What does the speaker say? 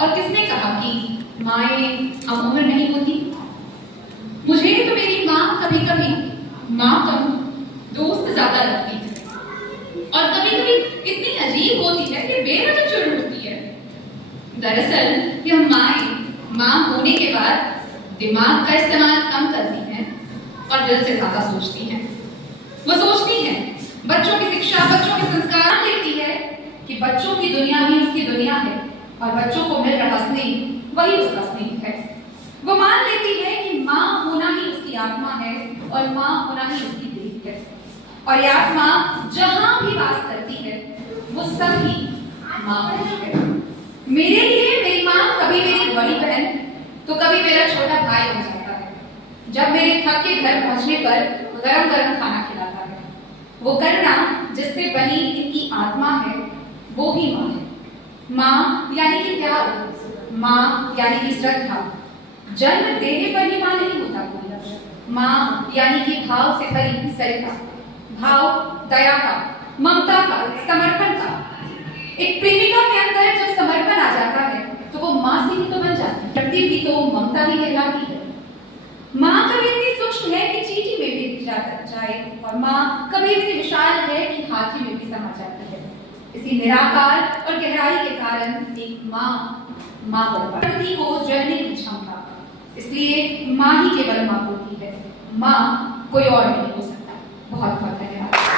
और किसने कहा कि माएँ अमूमन नहीं होती? मुझे तो मेरी माँ कभी कभी माँ कम दोस्त ज्यादा लगती है और कभी कभी इतनी अजीब होती है कि बेवजह चिढ़ होती है। दरअसल यह माएँ माँ होने के बाद दिमाग का इस्तेमाल कम करती हैं और दिल से ज्यादा सोचती हैं। वो सोचती हैं, बच्चों की शिक्षा, बच्चों के संस्कार लेती है कि बच्चों की दुनिया ही उसकी दुनिया है और बच्चों को मिल रहा स्नेह वही उसका स्नेह है। वो मान लेती है कि माँ होना ही उसकी आत्मा है और माँ होना ही उसकी देह है और यह आत्मा जहां भी वास करती है वो सब ही माँ होती है। मेरे लिए मेरी माँ कभी मेरी बड़ी बहन तो कभी मेरा छोटा भाई बन जाता है। जब मेरे थक के घर पहुंचने पर गरम गरम खाना खिलाता है। वो करुणा जिससे बनी इनकी आत्मा है वो ही माँ है। माँ यानी कि प्यार, माँ यानी कि श्रद्धा। जन्म देने पर ही माँ नहीं होता कोई। माँ यानी कि भाव से भरी सरिता, भाव दया का, ममता का, समर्पण का। एक प्रेमिका के अंदर जब समर्पण आ जाता है तो वो माँ से ही तो बन जाती है, प्रकृति भी तो ममता ही कहलाती है। माँ कभी इतनी सूक्ष्म है कि चींटी में भी दिख जाए और माँ कभी इतनी विशाल है कि हाथी में भी समा जाती है। इसी निराकार और गहराई के कारण एक माँ प्रकृति को जलने की क्षमता, इसलिए माँ ही केवल माँ होती है। माँ कोई और नहीं हो सकता। बहुत बहुत धन्यवाद।